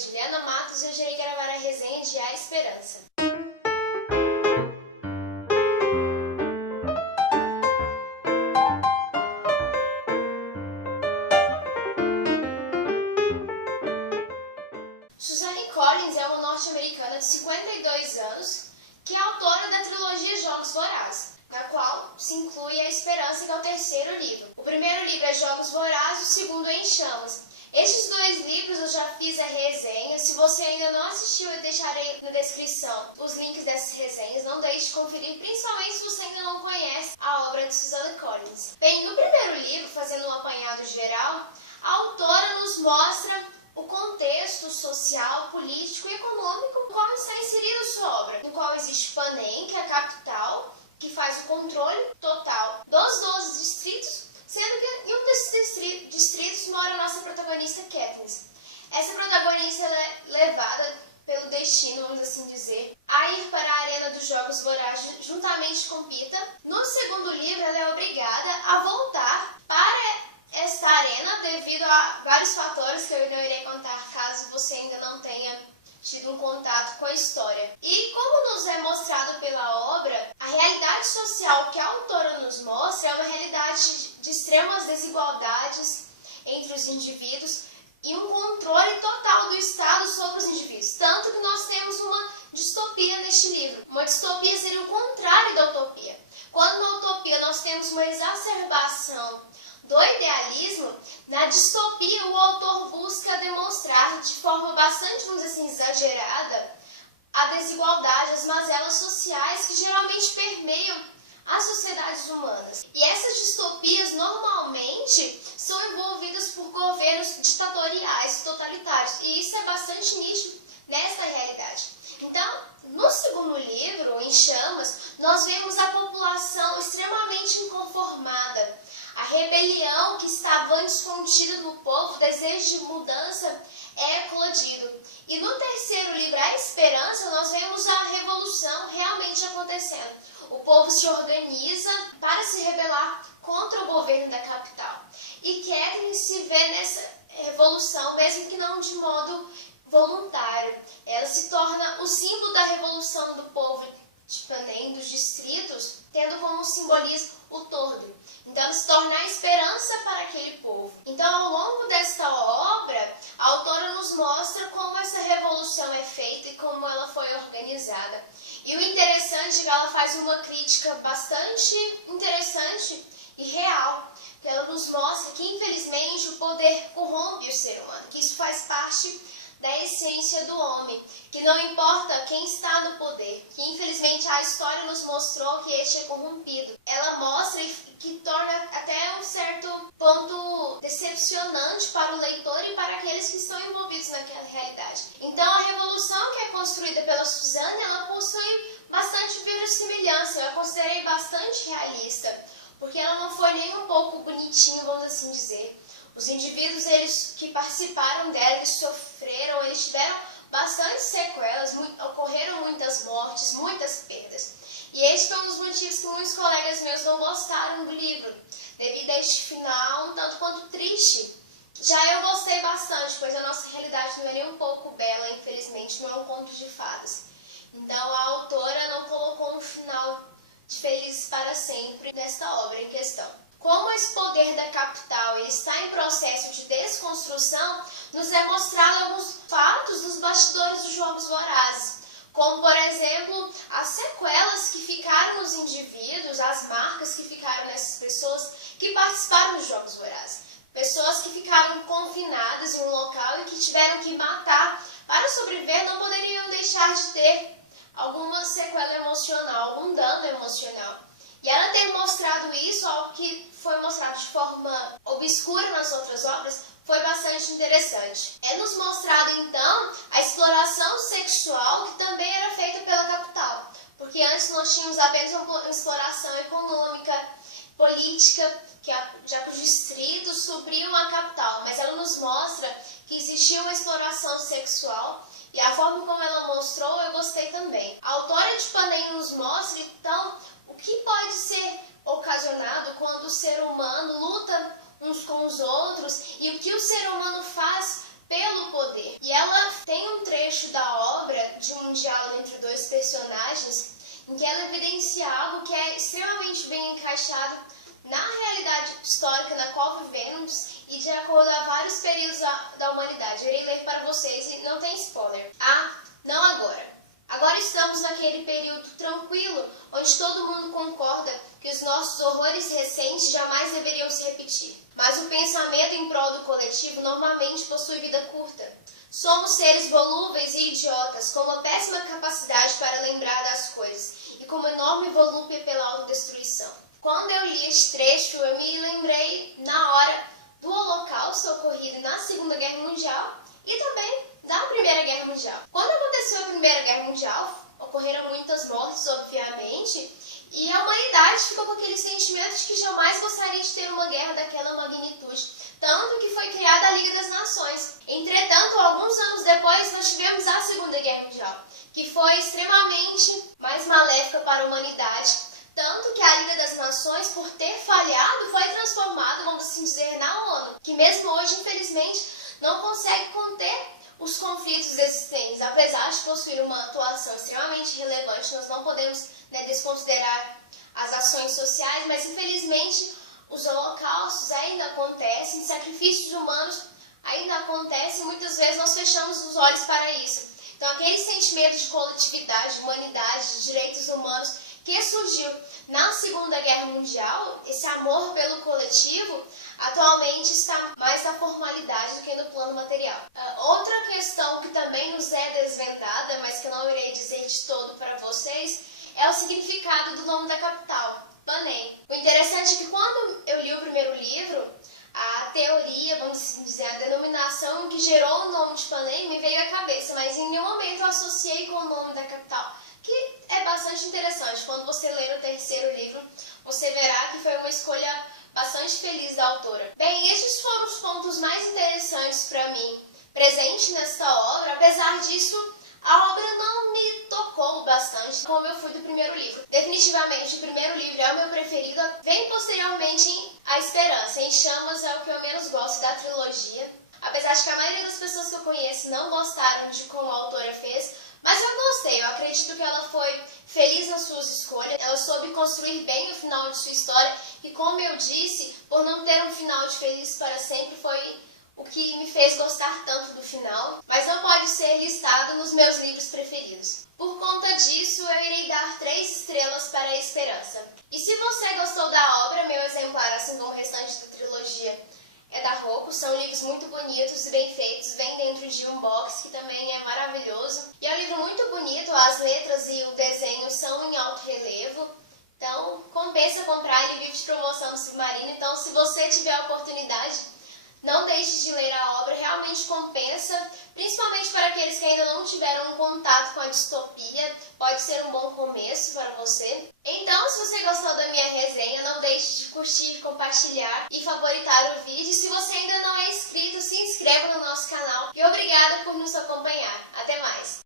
Juliana Matos e hoje irei gravar a resenha de A Esperança. Suzanne Collins é uma norte-americana de 52 anos que é autora da trilogia Jogos Vorazes, na qual se inclui A Esperança, que é o terceiro livro. O primeiro livro é Jogos Vorazes, o segundo é Em Chamas. Estes dois livros eu já fiz a resenha. Se você ainda não assistiu, eu deixarei na descrição os links dessas resenhas. Não deixe de conferir, principalmente se você ainda não conhece a obra de Suzanne Collins. Bem, no primeiro livro, fazendo um apanhado geral, a autora nos mostra o contexto social, político e econômico no qual está inserida sua obra, no qual existe Panem, que é a capital, que faz o controle total dos 12 distritos, sendo que em um desses distritos mora a nossa protagonista Katniss. Essa protagonista ela é levada pelo destino, vamos assim dizer, a ir para a arena dos Jogos Vorazes juntamente com Pita. No segundo livro, ela é obrigada a voltar para esta arena devido a vários fatores que eu não irei contar caso você ainda não tenha tido um contato com a história. E como nos é mostrado pela obra, a realidade social que a autora nos mostra é uma realidade de extremas desigualdades entre os indivíduos e um controle total do Estado sobre os indivíduos. Tanto que nós temos uma distopia neste livro. Uma distopia seria o contrário da utopia. Quando na utopia nós temos uma exacerbação do idealismo, na distopia o autor busca demonstrar de forma bastante, vamos dizer assim, exagerada a desigualdade, as mazelas sociais que geralmente permeiam as sociedades humanas. E essas distopias normalmente são envolvidas por governos ditatoriais, totalitários, e isso é bastante nítido nesta realidade. Então, no segundo livro, Em Chamas, nós vemos a população extremamente inconformada. A rebelião que estava antes contida no povo, o desejo de mudança é eclodido. E no terceiro livro, A Esperança, nós vemos a revolução realmente acontecendo. O povo se organiza para se rebelar contra o governo da capital. E Katniss se vê nessa revolução, mesmo que não de modo voluntário. Ela se torna o símbolo da revolução do povo de Panem, dos distritos, tendo como simbolismo o tordo. Então, ela se torna a esperança para aquele povo. Então, ao longo desta obra, a autora nos mostra como essa revolução é feita e como ela foi organizada. E o interessante é que ela faz uma crítica bastante interessante e real, que ela nos mostra que, infelizmente, o poder corrompe o ser humano, que isso faz parte da essência do homem, que não importa quem está no poder, que infelizmente a história nos mostrou que este é corrompido. Ela mostra e que torna até um certo ponto decepcionante para o leitor e para aqueles que estão envolvidos naquela realidade. Então a revolução que é construída pela Suzanne, ela possui bastante verossimilhança, eu a considerei bastante realista, porque ela não foi nem um pouco bonitinha, vamos assim dizer. Os indivíduos eles que participaram dela, que sofreram, eles tiveram bastante sequelas, ocorreram muitas mortes, muitas perdas. E este foi um dos motivos que muitos colegas meus não gostaram do livro, devido a este final um tanto quanto triste. Já eu gostei bastante, pois a nossa realidade não é nem um pouco bela, infelizmente, não é um conto de fadas. Então a autora não colocou um final de felizes para sempre nesta obra em questão. Como esse poder da capital ele está em processo de desconstrução, nos é mostrado alguns fatos dos bastidores dos Jogos Vorazes, como, por exemplo, as sequelas que ficaram nos indivíduos, as marcas que ficaram nessas pessoas que participaram dos Jogos Vorazes. Pessoas que ficaram confinadas em um local e que tiveram que matar para sobreviver, não poderiam deixar de ter alguma sequela emocional, algum dano emocional. E ela ter mostrado isso, algo que foi mostrado de forma obscura nas outras obras, foi bastante interessante. É nos mostrado, então, a exploração sexual que também era feita pela capital. Porque antes nós tínhamos apenas uma exploração econômica, política, já que os distritos supriam a capital. Mas ela nos mostra que existia uma exploração sexual e a forma como ela mostrou, eu gostei também. A autora de Panem nos mostra, então, o que pode ser ocasionado quando o ser humano luta uns com os outros e o que o ser humano faz pelo poder. E ela tem ela evidencia algo que é extremamente bem encaixado na realidade histórica na qual vivemos e de acordo a vários períodos da humanidade. Eu irei ler para vocês e não tem spoiler. Não agora. Agora estamos naquele período tranquilo, onde todo mundo concorda que os nossos horrores recentes jamais deveriam se repetir. Mas o pensamento em prol do coletivo normalmente possui vida curta. Somos seres volúveis e idiotas, com uma péssima capacidade para lembrar das coisas e com uma enorme volúpia pela autodestruição. Quando eu li este trecho, eu me lembrei na hora do Holocausto ocorrido na Segunda Guerra Mundial e também da Primeira Guerra Mundial. Quando aconteceu a Primeira Guerra Mundial, ocorreram muitas mortes, obviamente, e a humanidade ficou com aquele sentimento de que jamais gostaria de ter uma guerra daquela magnitude, tanto que foi criada a Liga das Nações. Entretanto, alguns anos depois, nós tivemos a Segunda Guerra Mundial, que foi extremamente mais maléfica para a humanidade, tanto que a Liga das Nações, por ter falhado, foi transformada, vamos assim dizer, na ONU, que mesmo hoje, infelizmente, não consegue conter os conflitos existentes. Apesar de possuir uma atuação extremamente relevante, nós não podemos desconsiderar as ações sociais, mas infelizmente os holocaustos ainda acontecem, sacrifícios humanos ainda acontecem, e muitas vezes nós fechamos os olhos para isso. Então aquele sentimento de coletividade, de humanidade, de direitos humanos que surgiu na Segunda Guerra Mundial, esse amor pelo coletivo, atualmente está mais na formalidade do que no plano material. Outra questão que também nos é desvendada, mas que eu não irei dizer de todo para vocês, é o significado do nome da capital, Panem. O interessante é que quando eu li o primeiro livro, a teoria, vamos assim dizer, a denominação que gerou o nome de Panem me veio à cabeça, mas em nenhum momento eu associei com o nome da capital, que é bastante interessante. Quando você ler o terceiro livro, você verá que foi uma escolha bastante feliz da autora. Bem, esses foram os pontos mais interessantes para mim presente nesta obra. Apesar disso, a obra não me tocou bastante como eu fui do primeiro livro. Definitivamente, o primeiro livro é o meu preferido. Vem posteriormente A Esperança. Em Chamas é o que eu menos gosto da trilogia. Apesar de que a maioria das pessoas que eu conheço não gostaram de como a autora fez, mas eu gostei. Eu acredito que ela foi feliz nas suas escolhas. Ela soube construir bem o final de sua história. E como eu disse, por não ter um final de feliz para sempre, foi o que me fez gostar tanto do final, mas não pode ser listado nos meus livros preferidos. Por conta disso, eu irei dar 3 estrelas para A Esperança. E se você gostou da obra, meu exemplar, assim como o restante da trilogia, é da Rocco. São livros muito bonitos e bem feitos, vem dentro de um box que também é maravilhoso. E é um livro muito bonito, as letras e o desenho são em alto relevo. Então, compensa comprar, ele vive de promoção no Submarino. Então, se você tiver a oportunidade, não deixe de ler a obra, realmente compensa, principalmente para aqueles que ainda não tiveram um contato com a distopia, pode ser um bom começo para você. Então, se você gostou da minha resenha, não deixe de curtir, compartilhar e favoritar o vídeo. Se você ainda não é inscrito, se inscreva no nosso canal e obrigada por nos acompanhar. Até mais!